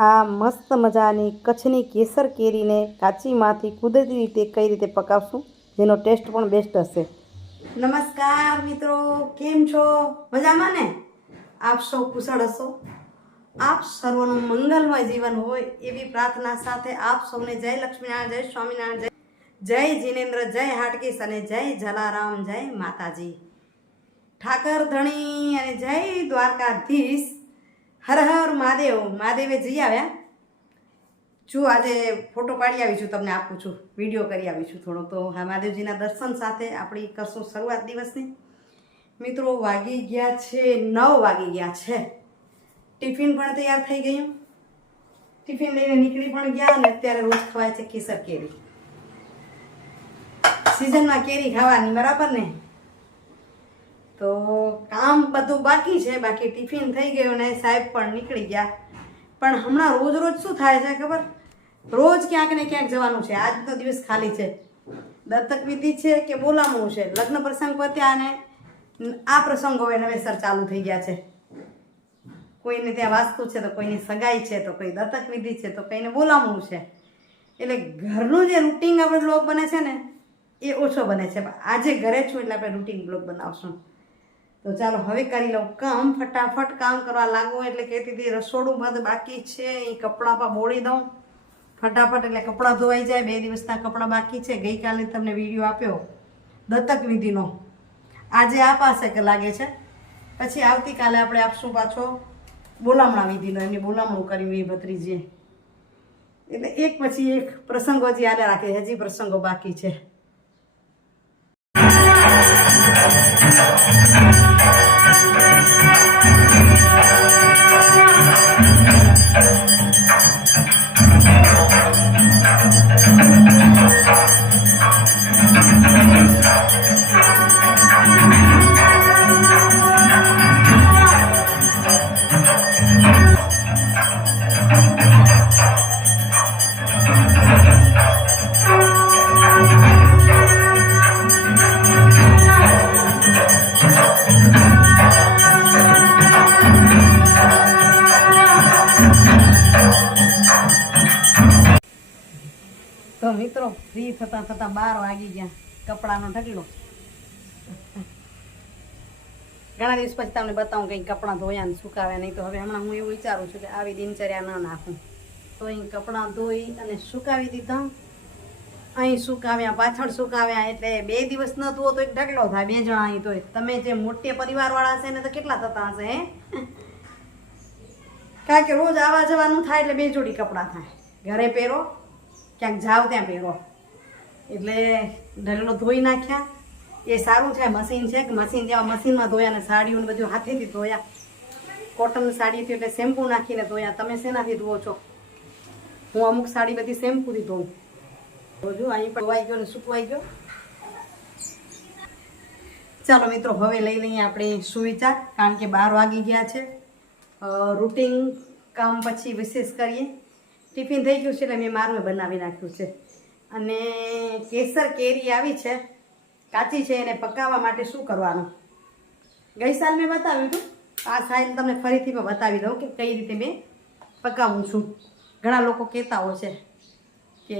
આ મસ્ત મજાની કચ્છની કેસર કેરીને કાચીમાંથી કુદરતી રીતે કઈ રીતે પકાવશું? જેનો ટેસ્ટ પણ બેસ્ટ હશે. નમસ્કાર મિત્રો, કેમ છો? મજામાં ને? આપ સૌ કુશળ હશો? આપ સર્વનું મંગલમય જીવન હોય એવી પ્રાર્થના સાથે આપ સૌને જય લક્ષ્મીનારાયણ, જય સ્વામિનારાયણ, જય જય જીનેન્દ્ર, જય હાટકેશ અને જય જલારામ, જય માતાજી. ઠાકર ધણી અને જય દ્વારકાધીશ. હર હર મહાદેવ, મહાદેવે જઈ આવ્યા. છું આજે ફોટો પાડી આવી છું, તમને આપું છું વીડિયો કરી આવી છું થોડો. તો હા, મહાદેવજીના દર્શન સાથે આપણી કરશું શરૂઆત દિવસની. મિત્રો, વાગી ગયા છે, નવ વાગી ગયા છે. ટિફિન પણ તૈયાર થઈ ગયું. ટિફિન લઈને નીકળી પણ ગયા અને અત્યારે રોજ ખવાય છે કેસર કેરી. સિઝનમાં કેરી ખાવાની, બરાબર ને? તો કામ બધું બાકી છે, બાકી ટિફિન થઈ ગયું ને સાહેબ પણ નીકળી ગયા. પણ હમણાં રોજ રોજ શું થાય છે ખબર? રોજ ક્યાંક ને ક્યાંક જવાનું છે. આજનો દિવસ ખાલી છે. દત્તક વિધિ છે કે બોલામણું છે? લગ્ન પ્રસંગ પત્યા અને આ પ્રસંગો હવે નવેસર ચાલુ થઈ ગયા છે. કોઈને ત્યાં વાસ્તુ છે તો કોઈની સગાઈ છે તો કોઈ દત્તક વિધિ છે તો કોઈને બોલામણું છે. એટલે ઘરનું જે રૂટિન આપણે બ્લોગ બને છે ને, એ ઓછો બને છે. આજે ઘરે છું એટલે આપણે રૂટિન બ્લોગ બનાવશું. તો ચાલો હવે કરી લઉં. કામ ફટાફટ કામ કરવા લાગો એટલે કહેતી હતી, રસોડું બધું બાકી છે એ કપડાં પર બોળી દઉં. ફટાફટ એટલે કપડાં ધોવાઈ જાય, બે દિવસના કપડાં બાકી છે. ગઈકાલે તમને વીડિયો આપ્યો, દત્તક વિધિનો. આજે આ પાસે કે લાગે છે. પછી આવતીકાલે આપણે આપશું પાછો બોલામણા વિધિનો, એમની બોલામણું કર્યું એ ભત્રીજીએ. એટલે એક પછી એક પ્રસંગો હજી આલે રાખે, હજી પ્રસંગો બાકી છે. તો મિત્રો ફ્રી થતા થતા બાર વાગી ગયા. કપડાનો ઢગલો. ઘણા દિવસ પછી તમને બતાવું કંઈક કપડાં ધોયા ને સુકાવ્યા નહીં તો હવે હમણાં હું એવું વિચારું છું કે આવી દિનચર્યા ના નાખું. તો અહીં કપડાં ધોઈ અને સુકાવી દીધા. અહીં સુકાવ્યા, પાછળ સુકાવ્યા એટલે બે દિવસ ન ધોવો તો એક ઢગલો થાય, બે જણા અહીં તો તમે જે મોટે પરિવારવાળા છે ને તો કેટલા થતા હશે, હે? કારણ કે રોજ આવવા જવાનું થાય એટલે બે જોડી કપડાં થાય. ઘરે પહેરો ક્યાંક જાવ ત્યાં પહેરો એટલે ઢગલો ધોઈ નાખ્યા. એ સારું છે, મશીન છે, કે મશીન જેવા મશીનમાં ધોયા ને સાડીઓને બધું હાથેથી ધોયા. કોટન સાડી હતી એટલે શેમ્પુ નાખીને ધોયા. તમે શેનાથી ધોવો છો? હું અમુક સાડી બધી શેમ્પુથી ધોઉં. જો, અહીં પણ ધોવાઈ ગયો ને સુકવાઈ ગયો. ચાલો મિત્રો, હવે લઈ લઈએ આપણે સુવિચાર, કારણ કે બાર વાગી ગયા છે. રૂટિન કામ પછી વિશેષ કરીએ. ટિફિન થઈ ગયું છે એટલે મેં મારું બનાવી નાખ્યું છે. અને કેસર કેરી આવી છે, કાચી છે એને પકાવવા માટે શું કરવાનું? ગઈ સાલ મેં બતાવ્યું હતું. આ સાલ તમને ફરીથી મેં બતાવી દઉં કે કઈ રીતે મેં પકાવું છું. ઘણા લોકો કહેતા હોય છે કે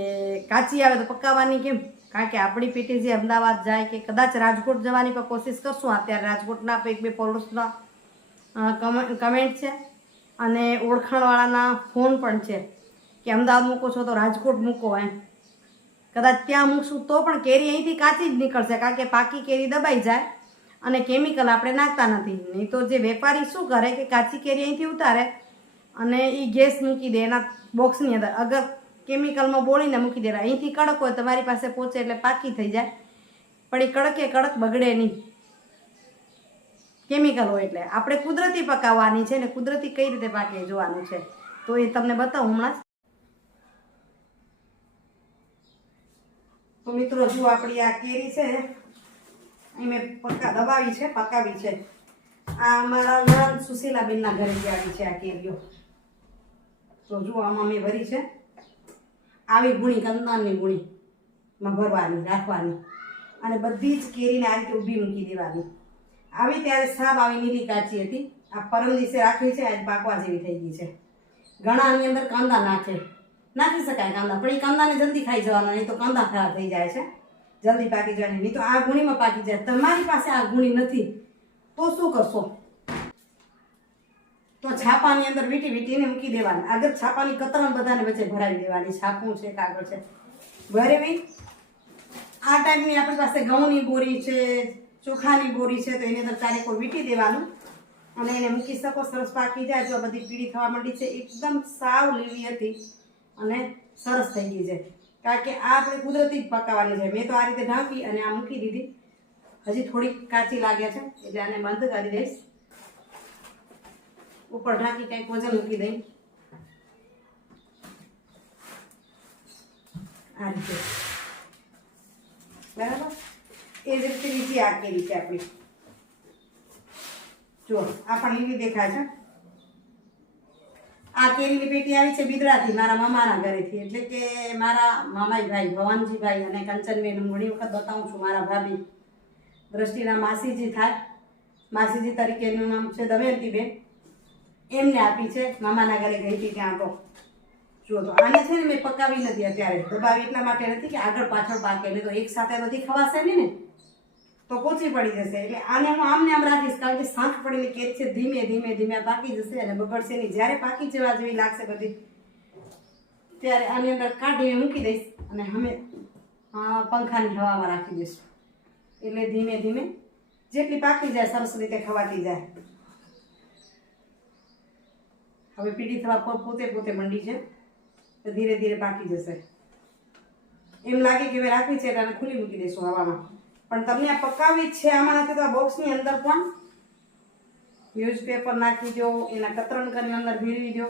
કાચી આવે તો પકાવવાની કેમ? કારણ કે આપણી પેટી જે અમદાવાદ જાય કે કદાચ રાજકોટ જવાની પણ કોશિશ કરશું. અત્યારે રાજકોટના એક બે પડોશના કમેન્ટ છે અને ઓળખાણવાળાના ફોન પણ છે. કે અમદાવાદ મૂકો છો તો રાજકોટ મૂકો એમ. કદાચ ત્યાં મૂકશું તો પણ કેરી અહીંથી કાચી જ નીકળશે કારણ કે પાકી કેરી દબાઈ જાય અને કેમિકલ આપણે નાખતા નથી. નહીં તો જે વેપારી શું કરે કે કાચી કેરી અહીંથી ઉતારે અને એ ગેસ મૂકી દે એના બોક્સની અંદર. અગર કેમિકલમાં બોળીને મૂકી દે અહીંથી કડક હોય તમારી પાસે પહોંચે એટલે પાકી થઈ જાય. પણ એ કડકે કડક બગડે નહીં. કેમિકલ હોય એટલે. આપણે કુદરતી પકાવવાની છે ને કુદરતી કઈ રીતે પાકે જોવાનું છે. તો એ તમને બતાવું હમણાં તો મિત્રો, જો આપણી આ કેરી છે અહીં મેં પક્કા દબાવી છે, પકાવી છે. આ અમારા નણંદ સુશીલાબેનના ઘરે આવી છે આ કેરીઓ. તો જુઓ આમાં મેં ભરી છે. આવી ગુણી કંદનની ગુણી. માં ભરવાની, રાખવાની. અને બધી જ કેરીને આ રીતે ઊભી મૂકી દેવાની. આવી ત્યારે સાપ આવી નીલી કાચી હતી. આ પરમ દિવસે રાખી છે, આજ પાકવા જેવી થઈ ગઈ છે. ઘણાની અંદર કાંદા નાખે. નાખી શકાય કાંદા, પણ એ કાંદાને જલ્દી ખાઈ જવાના, નહીં તો કાંદા ખરાબ થઈ જાય છે. જલ્દી પાકી જાય નહીં તો આ ગુણીમાં પાકી જાય. તમારી પાસે આ ગુણી નથી. તો શું કરશો? તો છાપાની અંદર વીટી વીટીને મૂકી દેવાની. આગળ છાપાની કતરણ બધાને વચ્ચે ભરાવી દેવાની. છાપું છે કાગળ છે. ભરેવી આ ટાઈપની આપણી પાસે ઘઉંની બોરી છે, ચોખાની બોરી છે, તો એની અંદર ચારેકોર વીટી દેવાનું. અને એને મૂકી શકો, સરસ પાકી જાય. જો બધી પીળી થવા માંડી છે, એકદમ સાવ લીલી હતી. અને સરસ થઈ ગઈ છે. કારણ કે આ આપણે કુદરતી જ પકાવવાની છે. મેં તો આ રીતે ઢાંકી અને આ મૂકી દીધી. હજી થોડીક કાચી લાગે છે, એટલે આને બંધ કરી દઈશ. ઉપર ઢાંકી કંઈક વજન મૂકી દઈ. આ રીતે. બરાબર? એ જ રીતે બીજી આ કેરી છે આપણી. જો આ પણ દેખાય છે. આ કેરીની પેટી આવી છે બિદડાથી, મારા મામાના ઘરેથી. એટલે કે મારા મામાઈ ભાઈ, ભવાનજીભાઈ અને કંચનબેન, હું ઘણી વખત બતાવું છું મારા ભાભી. દ્રષ્ટિના માસીજી થાય. માસીજી તરીકે એનું નામ છે દમયંતીબેન. એમને આપી છે. મામાના ઘરે ગઈ હતી ત્યાં તો જો તો આને છે ને મેં પકાવી નથી અત્યારે. દબાવી એટલા માટે નથી કે આગળ પાછળ પાકે. એટલે તો એક સાથે નથી ખવાશે ને. તો પોચી પડી જશે. એટલે આને હું આમને આમ રાખીશ, કારણ કે સાંઠ પડેલી કેરી છે, ધીમે ધીમે ધીમે પાકી જશે અને બગડશે નહીં જ્યારે પાકી જવા જેવી લાગશે બધી, ત્યારે આની અંદર કાઢીને મૂકી દઈશ અને અમે પંખાની હવામાં રાખી દઈશું. એટલે ધીમે ધીમે જેટલી પાકી જાય, સરસ રીતે ખવાતી જાય. હવે પીળી થવા પોતે પોતે મંડી છે, તો ધીરે ધીરે પાકી જશે. એમ લાગે કે હવે રાખવી છે, એટલે ખુલ્લી મૂકી દઈશું હવામાં. પણ તમને આ પકાવવી જ છે આમાં નથી તો આ બોક્સની અંદર પણ? ન્યૂઝપેપર નાખી દો, એના કતરણ કરીને અંદર ભેળવી દો.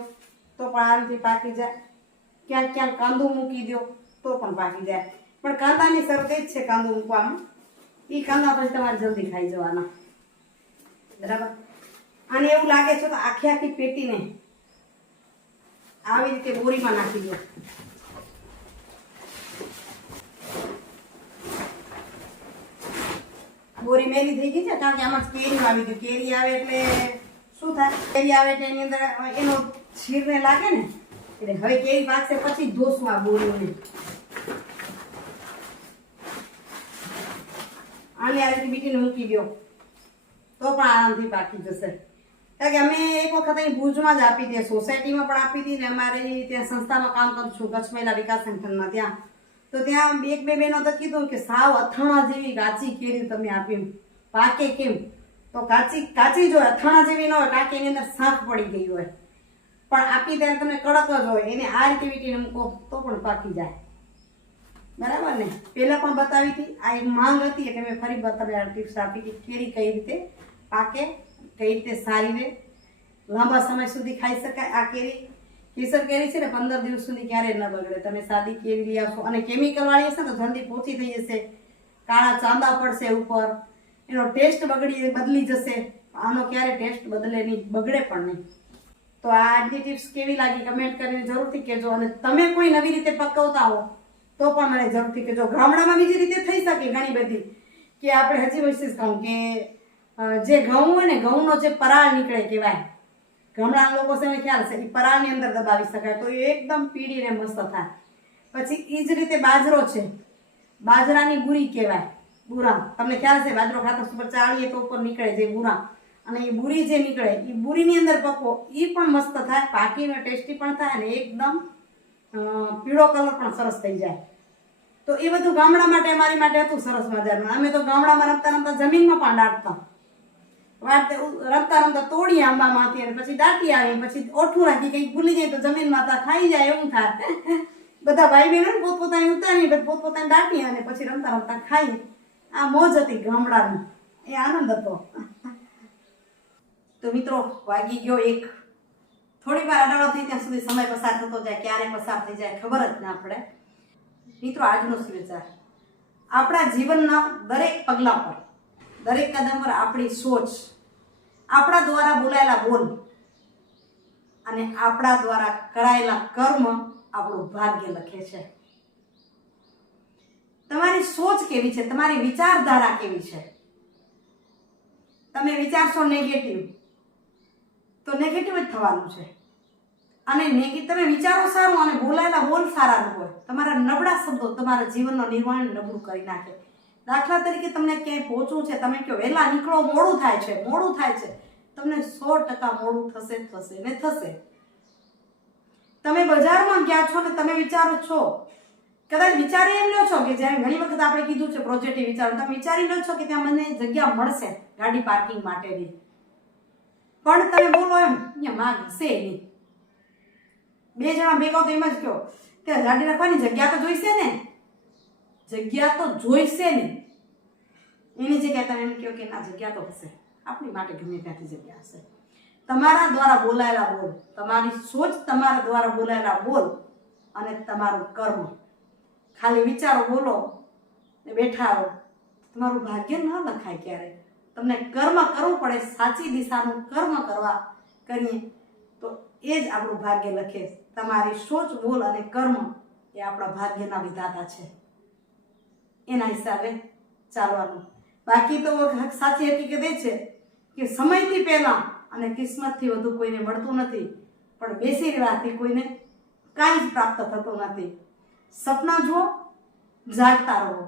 તો પણ આરામથી પાકી જાય. ક્યાંક ક્યાંક કાંદો મૂકી દો, તો પણ પાકી જાય. પણ કાંદાની શરત જ છે કાંદું મૂકવામાં. એ કાંદા પછી તમારે જલ્દી ખાઈ જવાના. બરાબર? અને એવું લાગે છે તો આખી આખી પેટીને આવી રીતે બોરીમાં નાખી દો. બોરી મેલી થઈ ગઈ છે, કારણ કે આમાં કેરી આવી ગયું. કેરી આવે એટલે શું થાય? કેરી આવે એટલે એની અંદર એનો છીરને લાગે ને, એટલે હવે કેરી પાકશે, પછી જ ધોશું આ બોરીઓને. આની આ રીતે બીટીને મૂકી દો તો પણ આરામથી પાકી જશે. કારણ કે અમે એક વખત અહીં ભુજમાં જ આપી દઈએ સોસાયટીમાં પણ આપી હતી ને અમારે ત્યાં સંસ્થામાં કામ કરું છું, કચ્છ મહિલા વિકાસ સંગઠનમાં ત્યાં. તો ત્યાં એક બે બહેનો તો કીધું કે સાવ અથાણા જેવી કાચી કેરી તમે આપી પાકે કેમ? તો કાચી કાચી જો અથાણા જેવી ન હોય કાંકે એની અંદર સાફ પડી ગઈ હોય. પણ આપી ત્યારે તમે કડક જ હોય, એને આ રીતે વીટીને મૂકો, તો પણ પાકી જાય. બરાબર ને? પહેલાં પણ બતાવી હતી, આ એક માંગ હતી એટલે મેં ફરી બતાવી આ ટિપ્સ આપી હતી કેરી કઈ રીતે પાકે, કઈ રીતે સારી રહે. લાંબા સમય સુધી ખાઈ શકાય આ કેરી. કેસર કેરી છે ને, પંદર દિવસ સુધી ક્યારેય ન બગડે. તમે સાદી કેરી લઈ આવશો? અને કેમિકલ વાળી હશે તો જલ્દી પોચી થઈ જશે. કાળા ચાંદા પડશે ઉપર. એનો ટેસ્ટ બગડી, બદલી જશે. આનો ક્યારે ટેસ્ટ બદલે નહીં, બગડે પણ નહીં. તો આ આજની ટિપ્સ કેવી લાગી? કમેન્ટ કરીને જરૂરથી કહેજો. અને તમે કોઈ નવી રીતે પકવતા હો, તો પણ મને જરૂરથી કહેજો. ગામડામાં બીજી રીતે થઈ શકે ઘણી બધી. કે આપણે હજી વિશેષ કહું કે જે ઘઉં હોય ને, ઘઉંનો જે પરાળ નીકળે કહેવાય ગામડાના લોકો છે ખ્યાલ છે એ પરાળની અંદર દબાવી શકાય, તો એ એકદમ પીળીને મસ્ત થાય. પછી એ જ રીતે બાજરો છે, બાજરાની બુરી કહેવાય, બુરા. તમને ખ્યાલ છે, બાજરો ખાતર ઉપર ચાળીએ તો ઉપર નીકળે છે બુરા. અને એ બુરી જે નીકળે એ બુરીની અંદર પકવો એ પણ મસ્ત થાય, પાકીને ટેસ્ટી પણ થાય અને એકદમ પીળો કલર પણ સરસ થઈ જાય. તો એ બધું ગામડા માટે અમારી માટે હતું સરસ મજાનું. અમે તો ગામડામાં રમતા રમતા જમીનમાં પણ વાટ રમતા રમતા તોડી આંબામાંથી અને પછી દાટી આવી પછી ઓઠું રાખી કંઈક ભૂલી જાય તો જમીનમાં તા ખાઈ જાય એવું થાય. બધા ભાઈ બહેનો ને પોતપોતાની ઉતારી પોતપોતાની દાટી અને પછી રમતા રમતા ખાઈ. આ મોજ હતી ગામડાની. એ આનંદ હતો. તો મિત્રો, વાગી ગયો એક. થોડીક વાર અડાડો થઈ ત્યાં સુધી સમય પસાર થતો જાય, ક્યારે પસાર થઈ જાય ખબર જ ના પડે. મિત્રો, આજનો સુવિચાર. આપણા જીવનના દરેક પગલા પર દરેક કદમ પર આપણી સોચ, આપણા દ્વારા બોલાયેલા બોલ અને આપણા દ્વારા કરાયેલા કર્મ આપણું ભાગ્ય લખે છે. તમારી સોચ કેવી છે? તમારી વિચારધારા કેવી છે? તમે વિચારશો નેગેટિવ તો નેગેટિવ જ થવાનું છે. અને નેગેટિવ તમે વિચારો સારું અને બોલાયેલા બોલ સારા ન હોય. તમારા નબળા શબ્દો તમારા જીવનનો નિર્માણ નબળું કરી નાખે. દાખલા તરીકે તમને ક્યાંય પહોંચવું છે, તમે કહો, વહેલા નીકળો, મોડું થાય છે, મોડું થાય છે. તમને સો ટકા મોડું થશે થશે ને થશે. તમે બજારમાં ગયા છો ને તમે વિચારો છો, કદાચ વિચારી એમ લો છો કે જ્યારે ઘણી વખત આપણે કીધું છે પ્રોજેક્ટ વિચારો, તમે વિચારી લો છો કે ત્યાં મને જગ્યા મળશે ગાડી પાર્કિંગ માટેની. પણ તમે બોલો એમ, અહીંયા માગ હશે નહીં. બે જણા ભેગા તો એમ જ કહો કે ગાડી રાખવાની જગ્યા તો જોઈશે ને. જગ્યા તો જોઈશે ને. એની જગ્યાએ તમે એમ કહો કે ના, જગ્યા તો હશે. આપણી માટે ગમે ત્યાંથી જગ્યા હશે. તમારા દ્વારા બોલાયેલા બોલ, તમારી સોચ તમારા દ્વારા બોલાયેલા બોલ અને તમારું કર્મ. ખાલી વિચારો બોલો ને બેઠા રહો. તમારું ભાગ્ય ન લખાય ક્યારે. તમને કર્મ કરવું પડે, સાચી દિશાનું કર્મ કરવા કરીએ તો એ જ આપણું ભાગ્ય લખે. તમારી સોચ, બોલ અને કર્મ એ આપણા ભાગ્યના વિધાતા છે. એના હિસાબે ચાલવાનું. બાકી તો સાચી હકીકત એ છે કે સમયથી પહેલાં અને કિસ્મતથી વધુ કોઈને મળતું નથી, પણ બેસી રહેવાથી કોઈને કાંઈ જ પ્રાપ્ત થતું નથી. સપના જુઓ, જાગતા રહો.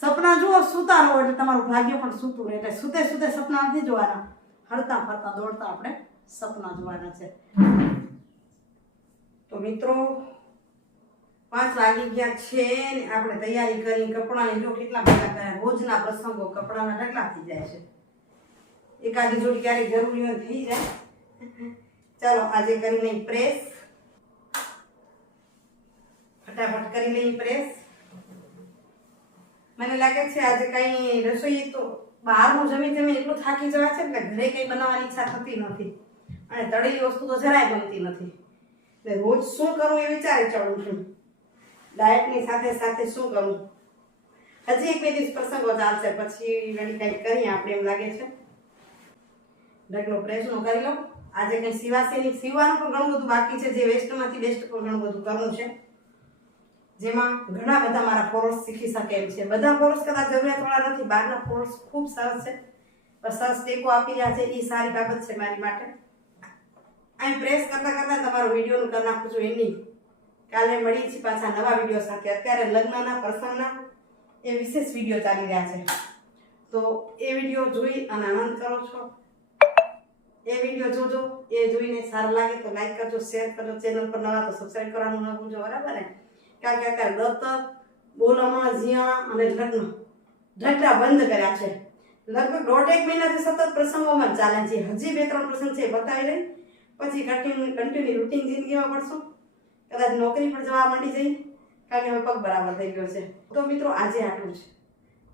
સપના જુઓ, સૂતા રહો એટલે તમારું ભાગ્ય પણ સૂતું રહે. એટલે સૂતે સૂતે સપના નથી જોવાના. હરતા ફરતા દોડતા આપણે સપના જોવાના છે. તો મિત્રો પાંચ વાગી ગયા છે ને આપણે તૈયારી કરી કપડાની જો કેટલા બધા કર્યા રોજના પ્રસંગો કપડાના કેટલા થઈ જાય છે. એકાદી જોડી ક્યારેક જરૂરી હોય થઈ જાય. ચાલો, આજે કરી લઈ પ્રેસ ફટાફટ કરી લઈ પ્રેસ મને લાગે છે આજે કઈ રસોઈ તો બહારનું જમી જમી એટલું થાકી જવા છે એટલે ઘરે કંઈ બનાવવાની ઈચ્છા થતી નથી. અને તળેલી વસ્તુ તો જરાય ગમતી નથી. એટલે રોજ શું કરવું એ વિચારે ચડું છું. ડાયટની સાથે સાથે શું કરવું હજી એક બે દિવસ પ્રસંગો ચાલશે, પછી વળી કંઈક કરીએ આપણે એમ લાગે છે. ઢગલો પ્રયત્નો કરી લો આજે કંઈ સિવાશે નહીં સીવવાનું પણ ઘણું બધું બાકી છે, જે વેસ્ટમાંથી બેસ્ટ પણ ઘણું બધું કરવું છે. જેમાં ઘણા બધા મારા કોર્સ શીખી શકે એમ છે. બધા ફોર્સ કદાચ જરૂરિયાતવાળા નથી, બહારના કોર્સ ખૂબ સરસ છે. સરસ ટેકો આપી રહ્યા છે એ સારી બાબત છે મારી માટે. અહીં પ્રેસ કરતાં કરતાં તમારો વિડીયોનું કરી નાખું છું, એની. કાલે મળી છે પાછા નવા વીડિયો સાથે. અત્યારે લગ્નના, પ્રસંગના એ વિશેષ વીડિયો ચાલી રહ્યા છે. તો એ વીડિયો જોઈ અને આનંદ કરો છો. એ વીડિયો જોજો, એ જોઈને સારું લાગે તો લાઈક કરજો શેર કરજો. ચેનલ પર નવા તો સબસ્ક્રાઈબ કરવાનું ન ભૂલજો, બરાબર ને? કારણ કે અત્યારે દત્તક બોલામણ જીયાણા અને લગ્ન ઢટરા બંધ કર્યા છે. લગભગ દોઢેક મહિનાથી સતત પ્રસંગોમાં ચાલે છે. હજી બે ત્રણ પ્રસંગ છે બતાવી રહી પછી કન્ટિન્યુ રૂટીન જિંદગીમાં પડશું કદાચ નોકરી પર જવા માંડી જઈ, કારણ કે હવે પગ બરાબર થઈ ગયો છે. તો મિત્રો, આજે આટલું છે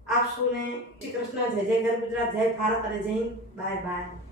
આપ સૌને શ્રી કૃષ્ણ, જય જય ગર ગુજરાત જય ભારત અને જય હિન્દ. Bye bye.